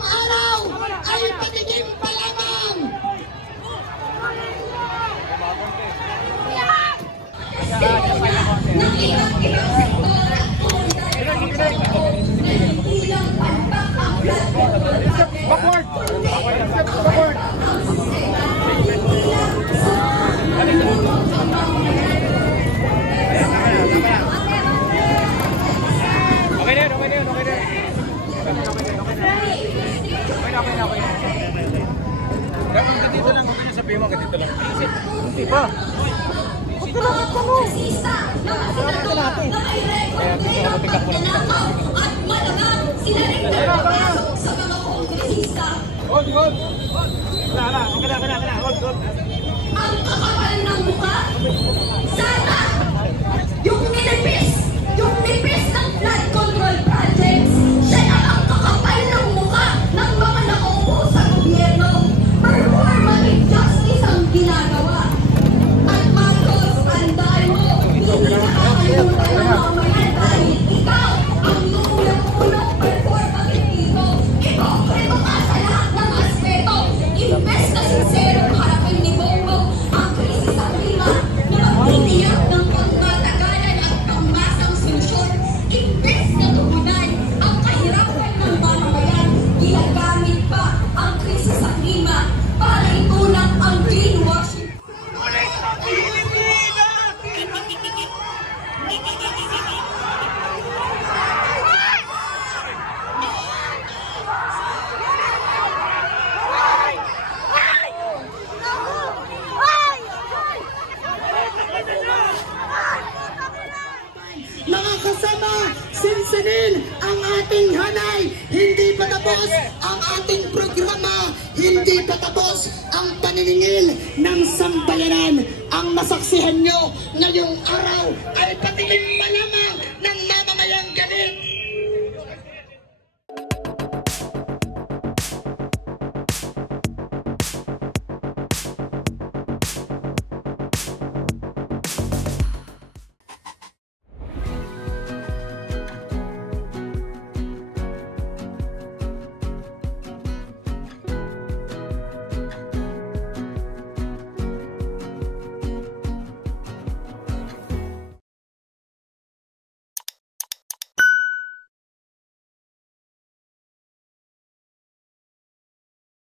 ngayong araw ay patigim pa lamang. Ng ilang-ilang sektor at komunidad ang bilang pagpapaklat backward! Okay na. Gano'n dito lang, kung sabihin mo, ganito lang. Hindi pa. Huwag ka lang magtanong. Ito natin. Kaya gusto ko tingnan ko lang. at malamang sila rin napapasok sa mga kongresista. Hold. Wala. Hold. Ang kakapal ng mukha, sana yung nipis ng flood control projects, siya na ang kakapal ng mukha ng mga nakaupo sa gobyerno. Performance injustice ang ginagawa. At Marcos, tandaan mo, hindi nakakalimutan ng mamayan dahil ikaw ang nunang-unang performance dito. Ipokrito ka sa lahat ng aspeto. Imbes na sincerong harapin ni Bongbong ang krisis sa klima na magtitiyak ng pagmatagalan at pangmasang solusyon. Imbes na tugunan ang kahirapan ng mamamayan, ginagamit pa ang krisis sa klima para itulak ang greenwashing. Mga kasama, sinsinin ang ating hanay. Hindi pa tapos ang ating programa. Hindi pa tapos ang paniningil ng sambayanan. Ang nasaksihan nyo ngayong araw ay